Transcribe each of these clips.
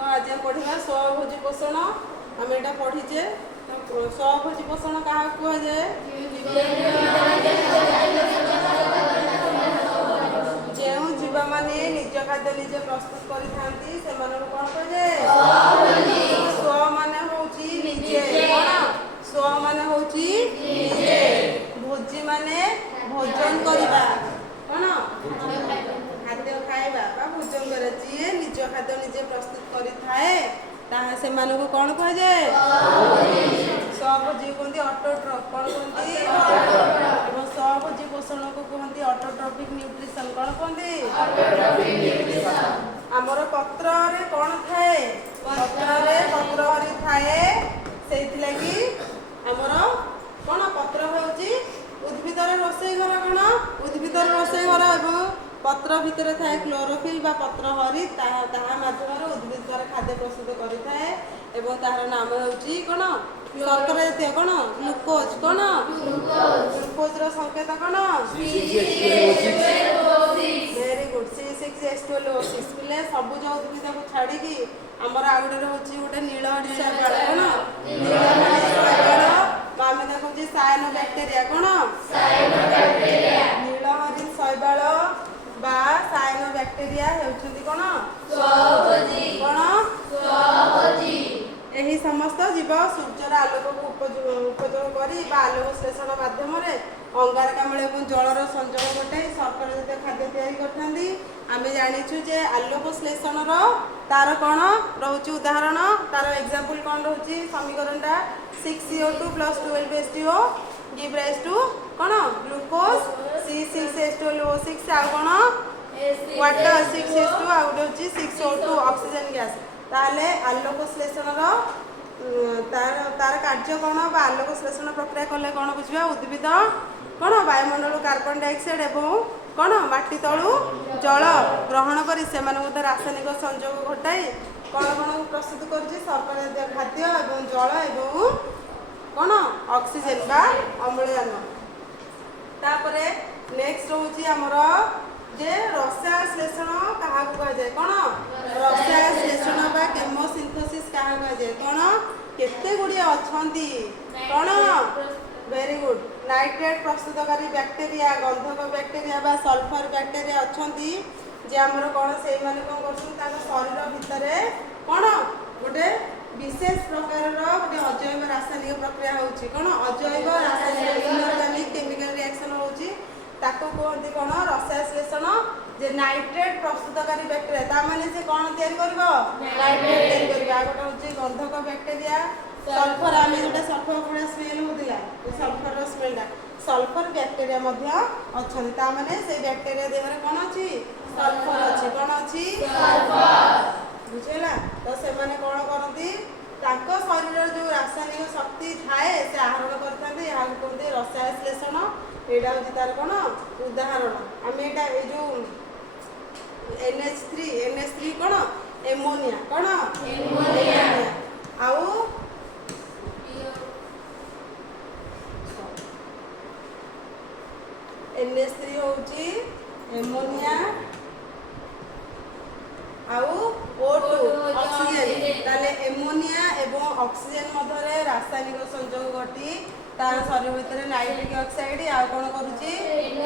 तो आज हम पढ़ा स्वभोजी पोषण आम एटा पढ़ीचे स्वभोजी पोषण क्या कहुए जो जीवा माने निज खाद्य निजे प्रस्तुत करि कौन कहे स्व माने होची निजे स्व माने होची निजे भोजी माने भोजन करबा कौन खाद्य खाइबा बा भोजन करे जी निज खाद्य निजे प्रस्तुत करि थाए ताहा से मानू कौन कह जाए स्वभोजी कहते ऑटोट्रॉफ कौन कहते और स्वभोजी पोषण को कहते ऑटोट्रॉफिक न्यूट्रिशन कौन कहते आमर पत्र रे कौन थाए पत्र रे पत्रहरी थाए सेति लगी आमर कौन पत्र होची उद्भिदर रोषेई घर कौन उद्भिदर रोषेई घर एवं पत्र भितर थाए क्लोरोफिल बा पत्र हरी ताहा माध्यम उद्भिद द्वारा खाद्य प्रस्तुत करिथाए एवं तार नाम होची कौन शर्करा जातीय कौन ग्लूकोज कौन ग्लूकोज रो संकेत कौन वेरी गुड C6H12O6 पिले सबुज उद्भिद को छाड़ी की हमर आउडर होची गोटे नीलहरी शैवाल कौन नीलहरी शैवाल आमे देखो जी सायनो बैक्टीरिया कौन नीलहरी शैवाल बा सायनो बैक्टीरिया हेउछंती कौन स्वभोजी कौन स्वभोजी एही समस्त जीव सूर्यर आलोक को उपयोग करी बा आलोक श्लेषण माध्यम रे अंगारकाम्ल और जलर संयोग घटाई शर्करा जातीय खाद्य तैयारी करथांती आमे जानिछु जे आलोक श्लेषण रो तार कौन रहउची उदाहरण तार एग्जांपल कौन रहउची समीकरणटा 6CO2 + 12H2O give rise to कौन ग्लूकोज C6H12O6 आ कौन वाटर 6H2 आ गोटे होची 6O2 ऑक्सीजन गैस ताले आलोक श्लेषण रो तार कार्य कौन बा आलोक श्लेषण प्रक्रिया कले कौन बुझिबा उद्भिद कौन वायुमंडल कार्बन डाइऑक्साइड एवं कौन माटी तलू जल ग्रहण करी से रासायनिक संयोग घटाई कौन कौन प्रस्तुत कर शर्करा जातीय खाद्य एवं जल एवं कौन ऑक्सीजन बा अम्लजान तापरे नेक्स्ट होची हमर जे रसायन श्लेषण कहा कह जाए कौन रसायन श्लेषण बा केमोसिंथेसिस कहा कह जाए कौन केते गुडी अछंती कौन वेरी गुड नाइट्रेट प्रस्तुतकारी बैक्टीरिया गंधक बैक्टीरिया बा सल्फर बैक्टीरिया अछंती जे हमर कौन से माने कोन करछन ताको शरीर भितरे कौन गोटे विशेष प्रकार गोटे अजैव रासायनिक प्रक्रिया होची कौन अजैव रासायनिक इनऑर्गेनिक केमिकल रिएक्शन होची ताको कहते कौन रसायन श्लेषण जे नाइट्रेट प्रस्तुतकारी बैक्टीरिया ता माने से कौन तैयार करबो नाइट्रेट तैयार करबो आ गोटे होची गंधक बैक्टीरिया सल्फर आमे जोटा सल्फर बड़ा स्मेल होतिला सल्फर रो स्मेलटा सल्फर बैक्टीरिया मध्य अछन ता माने से बैक्टीरिया देहरे कोन अछि सल्फर अछि कोन अछि सल्फर बुझेला तो से माने कोन करंती ताको शरीर जो रासायनिक शक्ति थाए से आहरण करथांती या कोनते रसायन श्लेषण एडा होची तार कोन उदाहरण आमे एटा ए जो NH3 कोन एमोनिया कोन एमोनिया आउ NH3 होची एमोनिया आउ O2 ऑक्सीजन ताले एमोनिया एवं ऑक्सीजन मधरे रासायनिक संयोग घटी तार शरीर भितर नाइट्रिक ऑक्साइड आ कोन करूची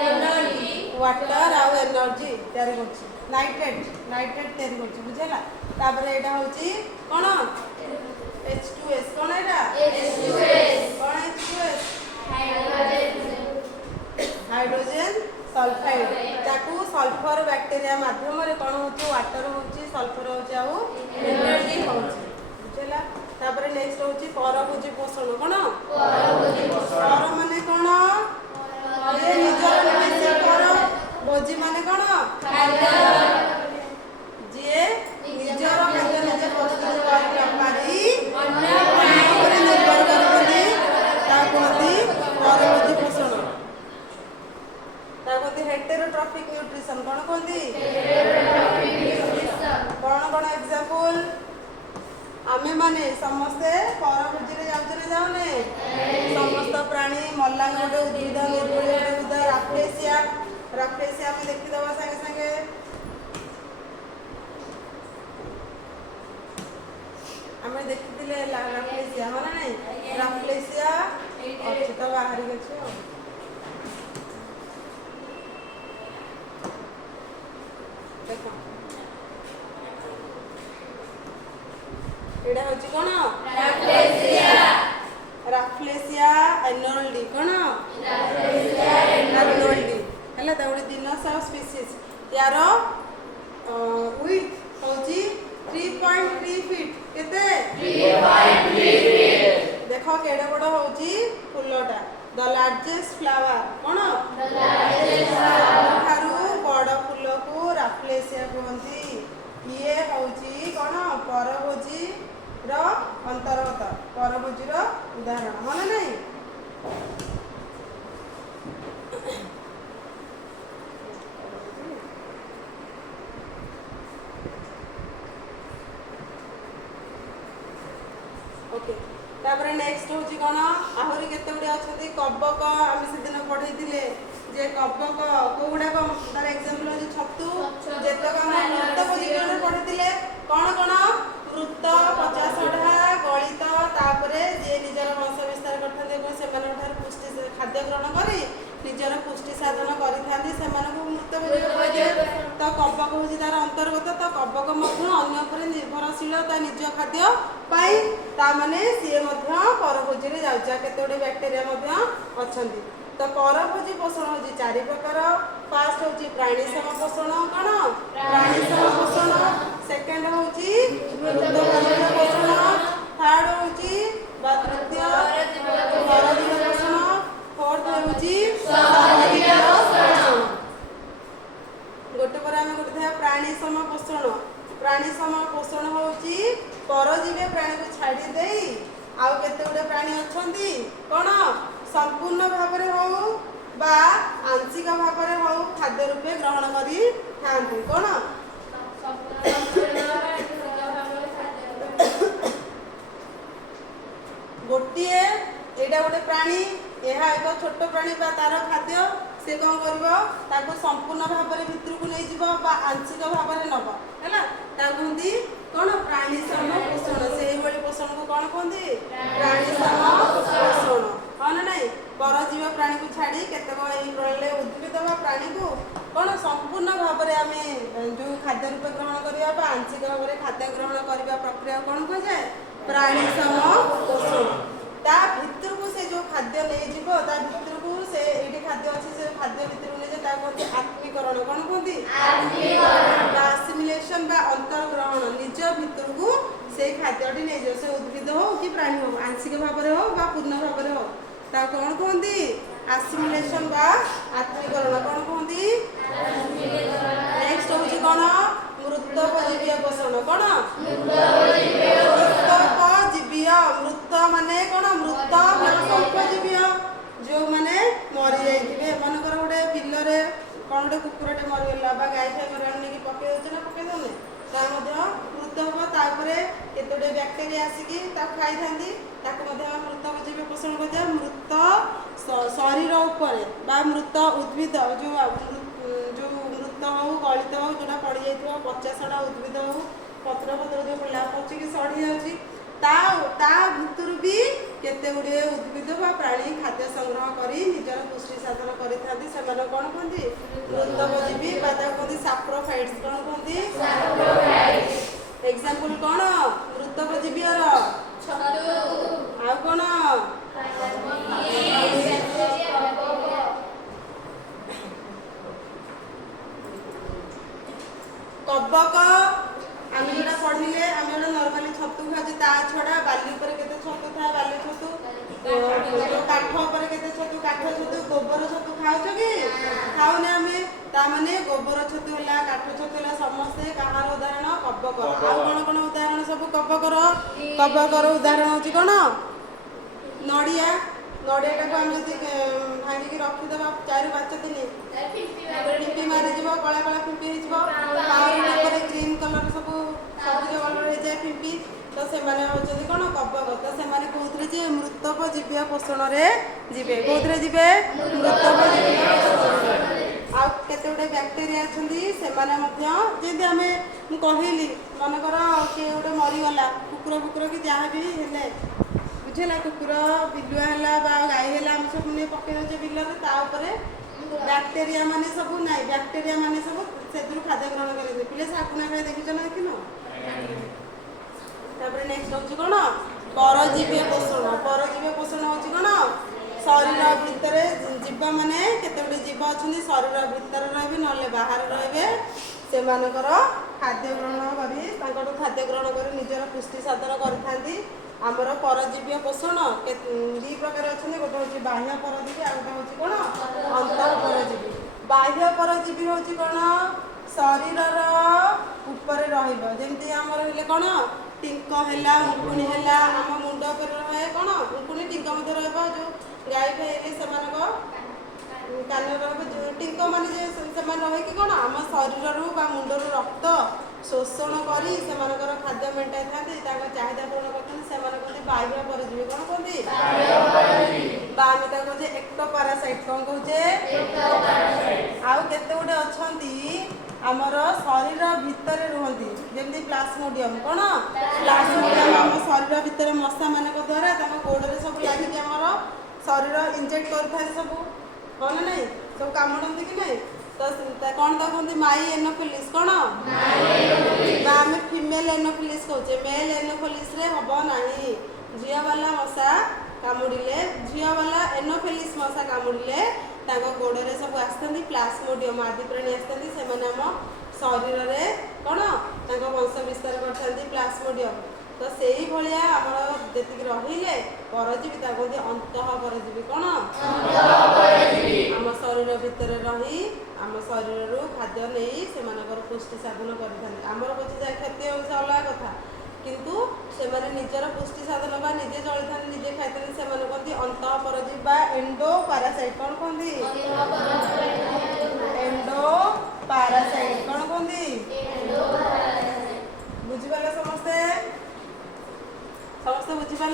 एनर्जी वाटर आ एनर्जी तयार करची नाइट्रेट तयार करची बुझेला तापर एटा होची कोन H2S कोन एटा H2S कोन H2S हाइड्रोजन सल्फाइड ताकू सल्फर बैक्टीरिया माध्यम रे कोन होची वाटर होची सल्फर होची आउ एनर्जी होची बुझला तापर नेक्स्ट होची परभोजी पोषण कोन परभोजी पोषण पर माने कोन जे निजर निजे पर भोजी माने कोन खाद्य जे निजर खाद्य निजे प्रस्तुत करि पारी अन्य प्राणी पर निर्भर करबी ता कोती परभोजी पोषण ताकती हेटेरोट्रॉफिक न्यूट्रिशन कौन कहती हेटेरोट्रॉफिक न्यूट्रिशन कौन एग्जांपल आमे माने समस्ते परभोजी रे जाउने समस्त प्राणी मल्ला गोटे उद्भिद निर्बल उद्भिद राफ्लेसिया में देखि दबा संगे संगे ଯୋଉଠି ଦେଖିଥିଲେ ରାଫ୍ଲେସିଆ ହଁ ନା ନାଇଁ ରାଫ୍ଲେସିଆ ଅଛି ତ ବାହାରି ଅଛି ଆଉ ଦେଖ ଏଇଟା ହଉଛି କଣ ରାଫ୍ଲେସିଆ ଆର୍ନୋଲ୍ଡି କଣ ଆର୍ନୋଲ୍ଡି ହେଲା ତା ଗୋଟେ ଦିନୋସର ସ୍ପିସିସ୍ यार width ହଉଛି 3.3 feet କେତେ 3.3 feet ଦେଖ କେଡେ ବଡ ହଉଛି ଫୁଲଟା the largest flower କଣ the largest flower ଠାରୁ ବଡ ଫୁଲକୁ ରାଫ୍ଲେସିଆ କୁହନ୍ତି ଇଏ ହଉଛି କଣ ପରଭୋଜି ର ଅନ୍ତର୍ଗତ ପରଭୋଜିର ଉଦାହରଣ ହଁ ନା ନାହିଁ ओके तापर नेक्स्ट होची कोन आहुरी केते गुडी अछथि कबक आमे सेदिन पढैतिले जे कबक कोउडा को तार एग्जांपल होची छत्तु जेतक हम मृत पोजीशन पढैतिले कोन कोन मृत 50 ढा गलित तापरे जे निजर वंश विस्तार करथाते को सेमान ठार पुष्टि खाद्य ग्रहण करी निजर पुष्टि साधन करिथांती सेमान को मृत पोजीशन कहजे तो कबक होची तार अंतर्गत तो कबक मध्य अन्य पर निर्भरशील ता निज खाद्य पाई ता माने सिए मध्य परभोजी रे जाउचा केतोडी बैक्टेरिया मध्य अछंती तो परभोजी पोषण होची चारि प्रकार फर्स्ट होची प्राणी सम पोषण कोन प्राणी सम पोषण सेकंड होची मृत पोषण थर्ड होची बा तृतीय परजीव पोषण फोर्थ होची सहजीव पोषण गोटे पर हम गोटे था प्राणी सम पोषण होची परजीवी प्राणी को छाड़ी देई आउ केते गुडे प्राणी अछंती कोन संपूर्ण भाबरे हो बा आंशिक भाबरे हो खाद्य रूपे ग्रहण करी खांती कोन गोटिए एटा गोटे प्राणी एहा एक छोट प्राणी बा तार खाद्य से कौन करिवो ताको संपूर्ण भाबरे भितर को नै जिवो बा आंशिक भाबरे नबो हैला ता गुंदी कोन प्राणी सम पोषण सेही बळी पोषण को कोन कोंदी प्राणी सम पोषण कोन नै परजीव प्राणी को छाडी केतक एही प्रणाली उद्भिद बा प्राणी को कोन संपूर्ण भाबरे आमे जो खाद्य रूप ग्रहण करिया बा आंशिक भाबरे खाद्य ग्रहण करिया प्रक्रिया कोन को जाय प्राणी सम पोषण ता भितर को से जो खाद्य ले जिवो ता भितर को से एडी खाद्य अछि से खाद्य भितर को ले जे ता कोंती आत्मीकरण कोन कोंती आत्मीकरण एसिमिलेशन बा अंतर्ग्रहण निज भितर को से खाद्यटी नै जो से उद्भिद हो कि प्राणी हो आंशिक भाबरे हो बा पूर्ण भाबरे हो ता कोन कोंती एसिमिलेशन बा आत्मीकरण कोन कोंती आत्मीकरण नेक्स्ट होची कोन मृतोपजीवीय पोषण कोन मृतोपजीवीय मृत माने कोन मृत उपजीवीय जो माने मरि जाइथिबे मनकर गोटे बिलरे कोन गोटे कुकुरटे मरि गेला बा गाय खाय मरणी की पके होछ ना पके दने ता मध्य मृत हो तापरे केतोडे बैक्टेरिया आसीकी ता खाइ थांदी ताको मध्य मृतोपजीवीय पोषण को मृत शरीर ऊपर बा मृत उद्भिद जो मृत हो गलित हो जोटा पड़ जाइथिबो 50 टा उद्भिद हो पत्र पत्र जो पडला पची की सड़ी जाउची ता भितर भी केते गुडे उद्भिद बा प्राणी खाद्य संग्रह करी निजर पुष्टि साधन करि थांती सेमान कोन कोंती मृतोपजीवी बा ता कोंती सैप्रोफाइट्स कोन कोंती सैप्रोफाइट्स एग्जांपल कोन मृतोपजीवी रो छतु आ कोन कबक आमे जोटा पढिले आमे जोटा नॉर्मली छतु खाजे ता छडा बाली ऊपर केते छतु था बाली छतु जो काठ ऊपर केते छतु काठ छतु गोबर छतु खाउछ कि खाउने आमे ता माने गोबर छतु होला काठ छतु होला समस्त कहार उदाहरण कबक आ कोन उदाहरण सब कबकर उदाहरण होची कोन नडिया नडियाटा को हम जति भांगी की रखि दबा 4-5 दिन फिंपी मारी जीव कला कला फिंपी हो जीव पाउडर पर ग्रीन कलर सब सबुज कलर हो जाए फिंपी तो से माने होचदी कोन कबक तो से माने कोथरे जे मृतोपजीवीय पोषण रे जीवे कोथरे जीवे मृतोपजीवीय पोषण आ केते गुडे बैक्टेरिया अछंदी से माने मध्य जेदि हमें कहली मनकर के गुडे मरीगला कुकुर फुकुर कि जहाँ भी हेले बुझेगा कुकुर बिलुआ है गाई है आम सब नहीं पकई दे बिलर बैक्टेरिया माने सब ना बैक्टेरिया माने सब से खाद्य ग्रहण करेंगे पिले शाकुना खाई देखिଛ ना देखिन तापर नेक्स्ट होची कोन परजीवी पोषण होची कोन शरीर भितर जीव माने केते जीव अच्छे शरीर भितर रहे ना बाहर रहे से खाद्य ग्रहण करी खाद्य ग्रहण कर निजर पुष्टि साधन करी आमर परजीवी पोषण दी प्रकार अच्छे गोटे हूँ बाह्य परजीवी आ गोटे हूँ कौन अंतर परजीवी बाह्य परजीवी हूँ कौन शरीर उपरे रमती आमर कौन टिंक है उंकुणी है आम मुंड उपर रहे कौन उंकुणी टिंक जो गाई फाई से कान टिंक माने रहे कि कौन आम शरीर मुंडर रक्त शोषण करी खाद्य मेटाई था चाहिदा पूर्ण करते बाह्य परजीवी कौन कहते आम कहते एक्टोपारासाइट कौन कहते आउ केते गुटे अच्छा आमर शरीर भितर रुहति जमी प्लास्मोडियम कौन प्लास्मोडियम आम शरीर भितर मशा मान द्वारा गोड़े सब लगिक आमर शरीर इंजेक्ट कर सब हाँ ना नहीं सब कामुड़ती कि नहीं तो कौन तो कहते माई एनोफिलिस कौन आम फिमेल एनोफिलिस कहचे मेल एनोफिलिस रे हम ना झील वाला मशा कामुड़े झील वाला एनोफिलिस मशा कामुड़े गोड़े सब आसती प्लास्मोडियम आदि प्राणी आसती से आम शरीर में कौन वंश विस्तार करते प्लास्मोडियम तो से भाया आम जी रही परजीवी कहते अंत परजीवी कौन आम शरीर भितर रही आम शरीर खाद्य नहीं से पुष्टि साधन करमर पचे जहाँ क्षति हो अलग कथा किंतु से निजर पुष्टि साधन बा निजे चली था निजे खाई से कहते अंत परजीवी एंडो पारासाइट कौन कहते एंडो पारासाइट कौन कहते बुझिपार समस्ते समस्ते बुझिपार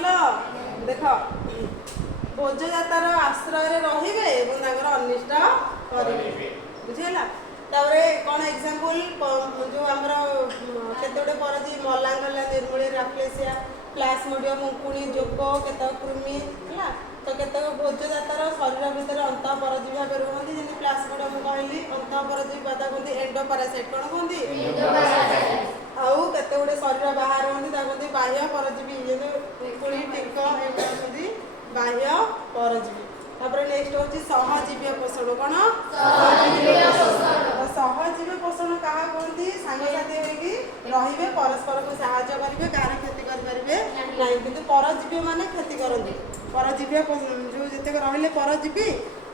देख भोजजातार आश्रय रे अनिष्ट करेंगे बुझीगला कौन एग्जांपल जो आमर केते परजी मलांग निर्मूल राफ्लेसिया प्लास्मोडियम उंकुणी जोक केत कृमि है तो केत भोजजातार शरीर भितर अंत परजीवी भाव रुहति जमी प्लास्मोडियम कहली अंत परजीवी बाधा कहते एंडोपारासाइट कौन कहते आउ केते गुड़े शरीर बाहर कहते बाह्य परजीवी उंकुणी टिंक कहते बाह्य परजीवी तापर नेक्स्ट होची सहजीवी पोषण कौन सहजीवी पोषण क्या कहते सांगसाथी होगी परस्पर को साहाय्य करेंगे कार क्षति करेंगे ना कि परजीवी माने क्षति करते परजीवी जो जिते रही परजीवी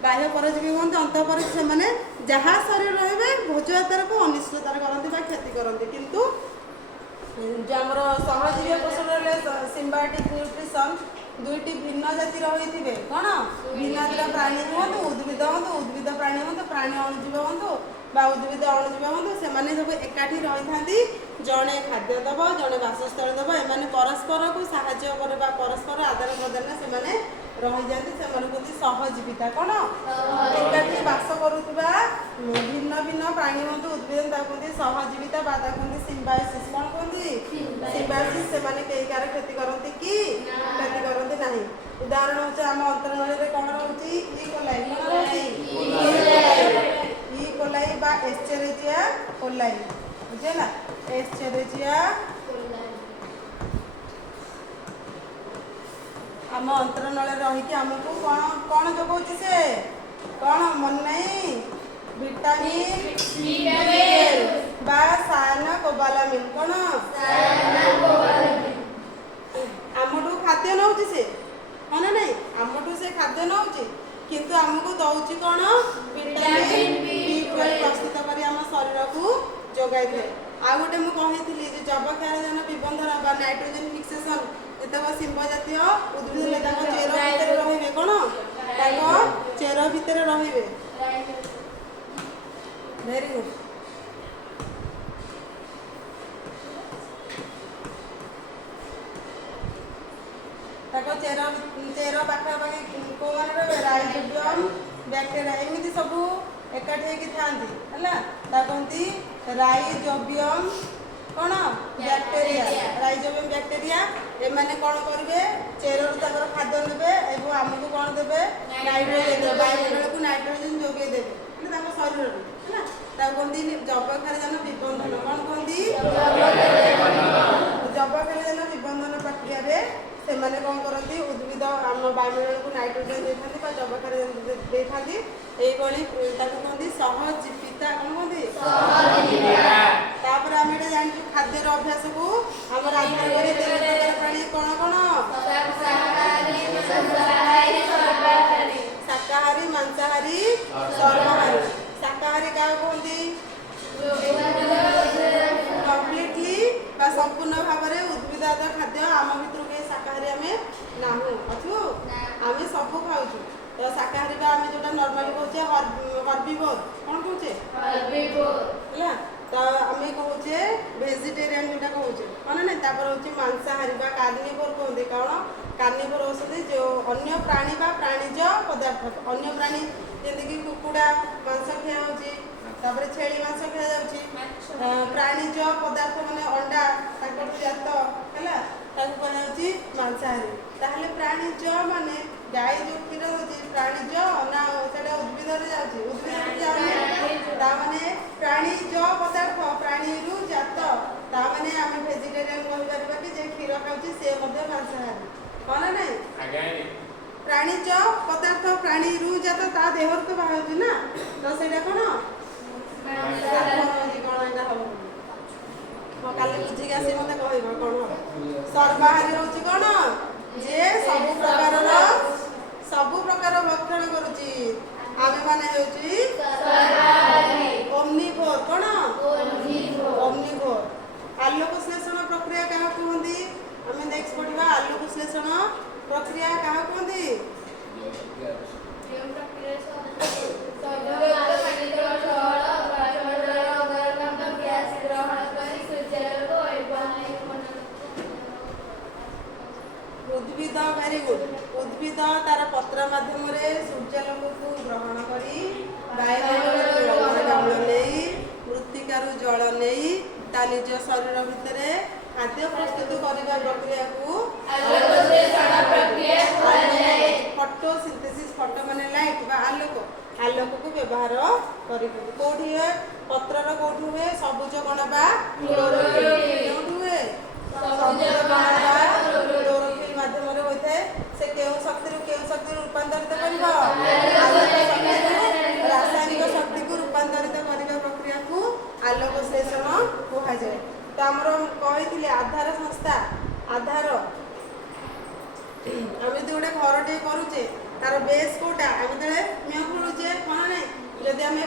बाह्य परजीवी कहते अंत परजीवी से जहाँ शरीर रे भोजयातार को अनिष्टतार करते क्षति करते किंतु जो आमर सहजीवी पोषण सिम्बायोटिक न्यूट्रिशन दुईटी भिन्न जाति रही थे कौन भिन्न जातिर प्राणी हूँ उद्भिद प्राणी हूँ प्राणी अणुजीव हूँ उद्भिद अणुजीव हूँ से सब एकाठी रही था जड़े खाद्य दब जड़े बासस्थल दब एम परस्पर को साहाय्य कर परस्पर आदान प्रदान से रही जाती से कहते सहजीविता कौन एकाठी बास करुवा भिन्न भिन्न प्राणी हूँ उद्भिद कहते सहजीविता कहते सिम्बायोसिस कौन कहते सिम्बायोसिस से कई कार क्षति करती कि क्षति करती ना उदाहरण हूँ आम अंतरनल कौन रोचे कोलाई कौन रोचे कोलाई बा एस्चेरेचिया कोलाई बुझेगा एस्चेरेचिया आम अंतरनल रही आमको कौन कौन जोगाऊँ से कौन मन नहीं विटामिन बा सायनोकोबालामिन कौन आमठू खाद्य नौ से हाँ ना नहीं आमठू से खाद्य नौ किंतु आमको दौर कौन विटामिन B12 प्रस्तुत कर आम शरीर को जोगाई थे आ गोटे मुझे जबक्षारजन विबंधन बा नाइट्रोजन फिक्सेशन जितक सिंह जातीय उद्भिद चेर भितर रे कौन चेर भितर रे वेरी गुड चेर चेर पाखापाखि कौन राइजोबियम बैक्टेरिया एमती सब एकाठी था कहती राइजोबियम कौन बैक्टेरिया ରାଇଜୋବିୟମ ବ୍ୟାକ୍ଟେରିଆ ଏମାନେ କ'ଣ କରିବେ ଚେରରୁ ତାଙ୍କର ଖାଦ୍ୟ ନେବେ ଏବଂ ଆମକୁ କ'ଣ ଦେବେ ନାଇଟ୍ରୋଜେନ ଦେବେ ବାୟୁମଣ୍ଡଳକୁ ନାଇଟ୍ରୋଜେନ ଯୋଗାଇ ଦେବେ ମାନେ ତାଙ୍କ ଶରୀରରୁ ହେଲା ତାକୁ କୁହନ୍ତି ଯବକ୍ଷାରଜାନ ବିବନ୍ଧନ କ'ଣ କୁହନ୍ତି ଯବକ୍ଷାରଜାନ ବିବନ୍ଧନ ପ୍ରକ୍ରିୟାରେ ସେମାନେ କ'ଣ କରନ୍ତି ଉଦ୍ଭିଦ ଆମ ବାୟୁମଣ୍ଡଳକୁ ନାଇଟ୍ରୋଜେନ ଦେଇଥାନ୍ତି ବା ଯବକ୍ଷାରଜାନ ଦେଇଥାନ୍ତି ଏଇଭଳି ତାକୁ କୁହନ୍ତି ସହଜୀବିତା କ'ଣ କୁହନ୍ତି ତାପରେ ଆମେ ଏଇଟା ଜାଣିଛୁ ଖାଦ୍ୟର ଅଭ୍ୟାସକୁ ଆମର ଆଧାର କରି 3 ପ୍ରକାର ପ୍ରାଣୀ କ'ଣ କ'ଣ ଶାକାହାରୀ ମାଂସାହାରୀ ସର୍ବହାରୀ ଶାକାହାରୀ କାହାକୁ କୁହନ୍ତି କମ୍ପ୍ଲିଟଲି ବା ସମ୍ପୂର୍ଣ୍ଣ ଭାବରେ ଉଦ୍ଭିଦଜାତ ଖାଦ୍ୟ ଆମ ଭିତରୁ କେହି ଶାକାହାରୀ ଆମେ ନାହୁଁ ଅଛୁ ଆମେ ସବୁ ଖାଉଛୁ ତ ଶାକାହାରୀ ବା ଆମେ ଯୋଉଟା ନର୍ମାଲି କହୁଛେ ହର୍ବିଭୋର କ'ଣ କହୁଛେ ହେଲା ତ ଆମେ କହୁଛେ ଭେଜିଟେରିଆନ ଯୋଉଟା କହୁଛେ ମାନେ ନାଇଁ ତାପରେ ହଉଛି ମାଂସାହାରୀ ବା କାର୍ନିଭୋର କୁହନ୍ତି କାରଣ କାର୍ନିଭୋର ଔଷଧି ଯେଉଁ ଅନ୍ୟ ପ୍ରାଣୀ ବା ପ୍ରାଣୀଜ ପଦାର୍ଥ ଅନ୍ୟ ପ୍ରାଣୀ ଯେମିତିକି କୁକୁଡ଼ା ମାଂସ ଖିଆ ହେଉଛି ତାପରେ ଛେଳି ମାଂସ ଖିଆଯାଉଛି ପ୍ରାଣୀଜ ପଦାର୍ଥ ମାନେ ଅଣ୍ଡା ତାଙ୍କର ଜାତ ହେଲା ତାକୁ କୁହାଯାଉଛି ମାଂସାହାରୀ ତାହେଲେ ପ୍ରାଣୀଜ ମାନେ ଗାଈ ଯେଉଁ କ୍ଷୀର ହେଉଛି ପ୍ରାଣୀଜ ନା ସେଟା ଉଦ୍ଭିଦରେ ଯାଉଛି ଉଦ୍ଭିଦରେ ଯାଉନି ତାମାନେ ପ୍ରାଣୀଜ ପଦାର୍ଥ ପ୍ରାଣୀରୁ ଜାତ ତାମାନେ ଆମେ ଭେଜିଟେରିଆନ କହିପାରିବା କି ଯେ କ୍ଷୀର ଖାଉଛି ସେ ମଧ୍ୟ ମାଂସାହାରୀ ହଁ ନା ନାଇଁ ପ୍ରାଣୀଜ ପଦାର୍ଥ ପ୍ରାଣୀରୁ ଜାତ ତା ଦେହରୁ ତ ବାହାରୁଛି ନା ତ ସେଇଟା କ'ଣ କାଲି ବୁଝିକି ଆସି ମତେ କହିବ କ'ଣ ହବ ସର୍ବାହାରୀ ହଉଛି କ'ଣ ଯେ ସବୁ ପ୍ରକାର ଭକ୍ଷଣ କରୁଛି ଆମେ ମାନେ ହେଉଛି ଓମନିଭୋର କ'ଣ ଓମନିଭୋର ଆଲୋକ ଶ୍ଳେଷଣ ପ୍ରକ୍ରିୟା କାହାକୁ କୁହନ୍ତି ଆମେ ନେକ୍ସଟ ପଢିବା ଆଲୋକ ଶ୍ଳେଷଣ ପ୍ରକ୍ରିୟା କାହାକୁ କୁହନ୍ତି ଉଦ୍ଭିଦ ଭେରି ଗୁଡ୍ ଉଦ୍ଭିଦ ତାର ପତ୍ର ମାଧ୍ୟମରେ ସୂର୍ଯ୍ୟାଲୋକକୁ ଗ୍ରହଣ କରି ବାୟୁମଣ୍ଡଳରୁ ଅମ୍ଳଜାନ ନେଇ ମୃତ୍ତିକାରୁ ଜଳ ନେଇ ତା ନିଜ ଶରୀର ଭିତରେ ଖାଦ୍ୟ ପ୍ରସ୍ତୁତ କରିବା ପ୍ରକ୍ରିୟାକୁ ଫଟୋସିନ୍ଥେସିସ୍ ଫଟୋ ମାନେ ଲାଇଟ୍ ବା ଆଲୋକକୁ ବ୍ୟବହାର କରିବୁ କୋଉଠି ହୁଏ ପତ୍ରର କୋଉଠି ହୁଏ ସବୁଜ କଣ ବା କୋଉଠି ହୁଏ ସବୁଜ କଣ ବା କ୍ଲୋରୋଫିଲ୍ ମାଧ୍ୟମରେ ହୋଇଥାଏ ସେ କେଉଁ ଶକ୍ତିରୁ ରୂପାନ୍ତରିତ କରିବ ରାସାୟନିକ ଶକ୍ତିକୁ ରୂପାନ୍ତରିତ କରିବା ପ୍ରକ୍ରିୟାକୁ ଆଲୋକ ଶ୍ଳେଷଣ କୁହାଯାଏ ତ ଆମର କହିଥିଲେ ଆଧାର ସଂସ୍ଥା ଆଧାର ଆମେ ଯଦି ଗୋଟେ ଘରଟେ କରୁଛେ ତାର ବେସ୍ କୋଉଟା ଆମେ ଯେତେବେଳେ ମିଅ ଖୋଳୁଛେ କ'ଣ ନାହିଁ ଯଦି ଆମେ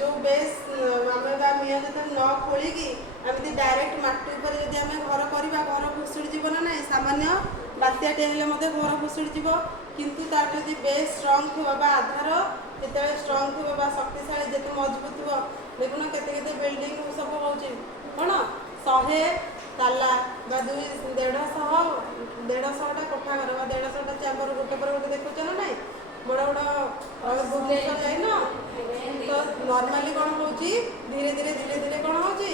ଯେଉଁ ବେସ୍ ଆମେ ବା ମିଅ ଯେତେବେଳେ ନ ଖୋଳିକି ଏମିତି ଡାଇରେକ୍ଟ ମାଟି ଉପରେ ଯଦି ଆମେ ଘର କରିବା ଘର ଭୁଷୁଡ଼ି ଯିବ ନା ନାହିଁ ସାମାନ୍ୟ ବାତ୍ୟାଟେ ହେଲେ ମଧ୍ୟ ଘର ଭୁଷୁଡ଼ି ଯିବ କିନ୍ତୁ ତାର ଯଦି ବେସ୍ ଷ୍ଟ୍ରଙ୍ଗ ଥିବ ବା ଆଧାର ଯେତେବେଳେ ଷ୍ଟ୍ରଙ୍ଗ ଥିବ ବା ଶକ୍ତିଶାଳୀ ଯେତେ ମଜବୁତ ଥିବ ଦେଖୁନ କେତେ ବିଲ୍ଡିଂ ସବୁ ହେଉଛି କ'ଣ 100 ତାଲା ବା 150ଟା କୋଠା ଘର ବା 150ଟା ଚାମ୍ବର ଗୋଟେ ପରେ ଗୋଟେ ଦେଖୁଛ ନା ନାଇଁ ବଡ଼ ଭୁବନେଶ୍ୱର ଯାଇନ ତ ନର୍ମାଲି କ'ଣ ହେଉଛି ଧୀରେ ଧୀରେ କ'ଣ ହେଉଛି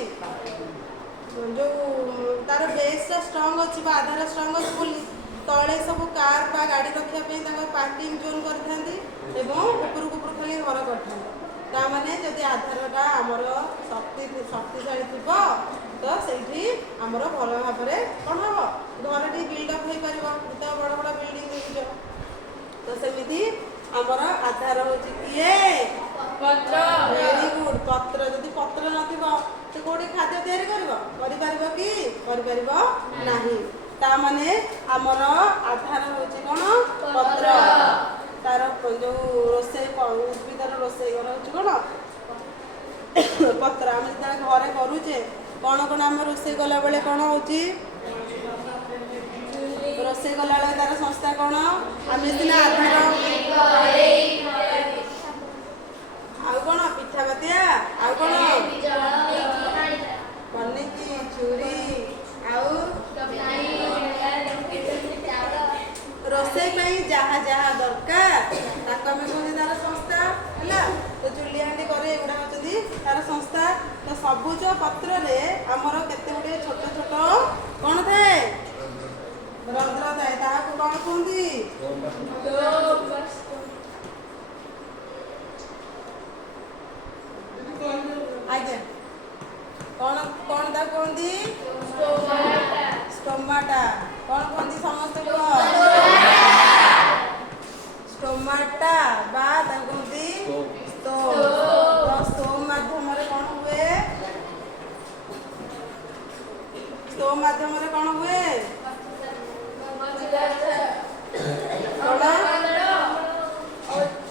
ଯେଉଁ ତାର ବେସ୍ଟା ଷ୍ଟ୍ରଙ୍ଗ ଅଛି ବା ଆଧାର ଷ୍ଟ୍ରଙ୍ଗ ଅଛି ବୋଲି ତଳେ ସବୁ କାର୍ ବା ଗାଡ଼ି ରଖିବା ପାଇଁ ତାଙ୍କର ପାର୍କିଂ ଜୋନ୍ କରିଥାନ୍ତି ଏବଂ ଉପରକୁ ଖାଲି ଘର କରିଥାନ୍ତି ତାମାନେ ଯଦି ଆଧାରଟା ଆମର ଶକ୍ତିଶାଳୀ ଥିବ ତ ସେଇଠି ଆମର ଭଲ ଭାବରେ କ'ଣ ହେବ ଘରଟି ବିଲ୍ଡଅପ୍ ହୋଇପାରିବ ତ ବଡ଼ ବଡ଼ ବିଲ୍ଡିଂ ଦେଖୁଛ ତ ସେମିତି ଆମର ଆଧାର ହେଉଛି କିଏ ପତ୍ର ଭେରି ଗୁଡ୍ ପତ୍ର ଯଦି ପତ୍ର ନଥିବ ସେ କୋଉଠି ଖାଦ୍ୟ ତିଆରି କରିପାରିବ କି କରିପାରିବ ନାହିଁ ତାମାନେ ଆମର ଆଧାର ହେଉଛି କ'ଣ ପତ୍ର ତାର ଯେଉଁ ରୋଷେଇ ଉଦ୍ଭିଦର ରୋଷେଇ ଘର ହେଉଛି କ'ଣ ପତ୍ର ଆମେ ଯେତେବେଳେ ଘରେ କରୁଛେ କ'ଣ ଆମେ ରୋଷେଇ କଲାବେଳେ କ'ଣ ହେଉଛି ରୋଷେଇ କଲାବେଳେ ତାର ସଂସ୍ଥା କ'ଣ ଆମେ ସିନା ଆଧାର ଆଉ କ'ଣ ପିଠା ପାତିଆ ଆଉ କ'ଣ ପନିକି ଛୁରୀ ଆଉ ରୋଷେଇ ପାଇଁ ଯାହା ଦରକାର ତାକୁ ଆମେ କହନ୍ତି ତାର ସଂସ୍ଥା ହେଲା ତ ଚୁଲି ହାଣ୍ଡି କରେ ଏଗୁଡ଼ା ହେଉଛନ୍ତି ତାର ସଂସ୍ଥା ତ ସବୁଜ ପତ୍ରରେ ଆମର କେତେ ଗୁଡ଼ିଏ ଛୋଟ କ'ଣ କୁହନ୍ତି? ଷ୍ଟୋମାଟା। କ'ଣ କୁହନ୍ତି ସମସ୍ତେ କୁହ? ଷ୍ଟୋମାଟା ବା ତାକୁ କୁହନ୍ତି ଷ୍ଟୋମ୍। ତ ଷ୍ଟୋମ୍ ମାଧ୍ୟମରେ କ'ଣ ହୁଏ? ଷ୍ଟୋମ୍ ମାଧ୍ୟମରେ କ'ଣ ହୁଏ?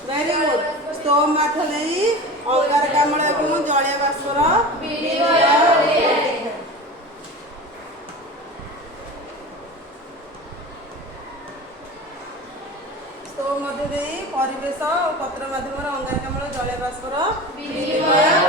Very good. ଷ୍ଟୋମ୍ ମାଧ୍ୟମ ଦେଇ ଅଙ୍ଗାରକାମ୍ଳ ଏବଂ ଜଳୀୟ ବାଷ୍ପର ଷ୍ଟୋମ୍ ମଧ୍ୟ ଦେଇ ପରିବେଶ ଓ ପତ୍ର ମାଧ୍ୟମରେ ଅଙ୍ଗାରକାମ୍ଳ ଜଳୀୟ ବାଷ୍ପର ବିନିମୟ